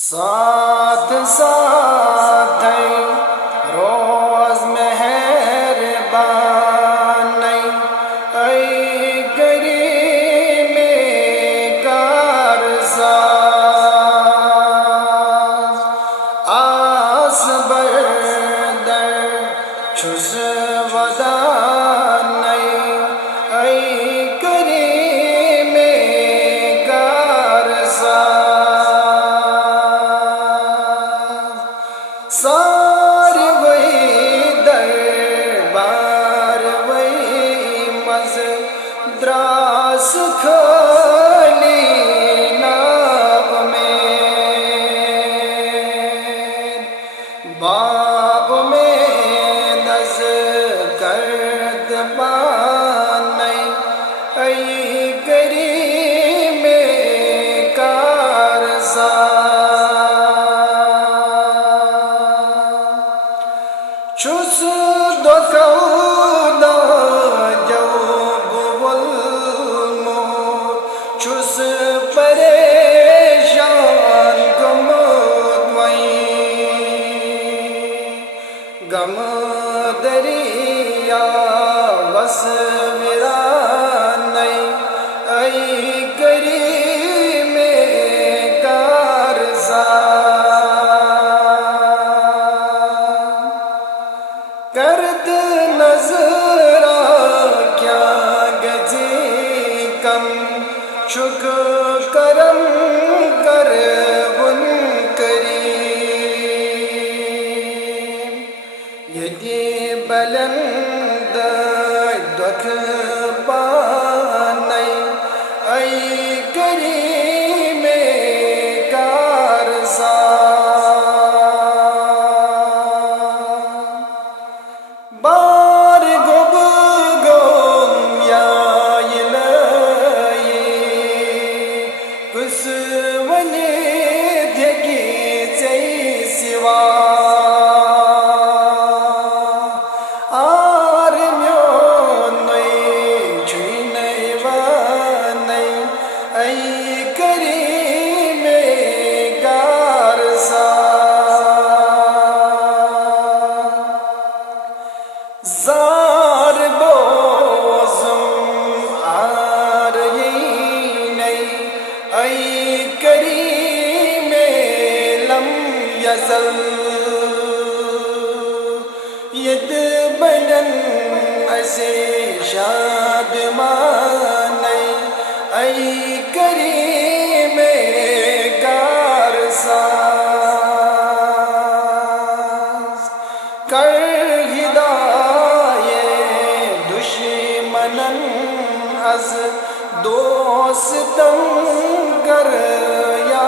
साथ साथ रोज मेहरबान ऐ करीम कारसाज आस बरदर छुस वदान ऐ करीम कारसाज सारे वही दरबार वही मज़द्रास खाली नाव में बाब में नज करद बानै ऐ करीम कारसाज छुस दोकौदा जो बुबुल मो छुस परेशान गम दरिया बस विरानै ऐ करीम कारसाज करद नजरा क्या गजी कम शुक करम कर बुन करीम यदि बुलंद दुख बानै ऐ करीम कारसाज बार गुब गोम या इलाही कुसवने ध्यगी चै सिवा आर म्योनै छुनै वानै ऐ करीम कारसाज जार बोज़म आर यीनै ऐ करीम लम यज़ल यद बदन असे शादमानै ऐ करीम कारसाज कर हिदाये दुश्मनन अज दोस्तम कर या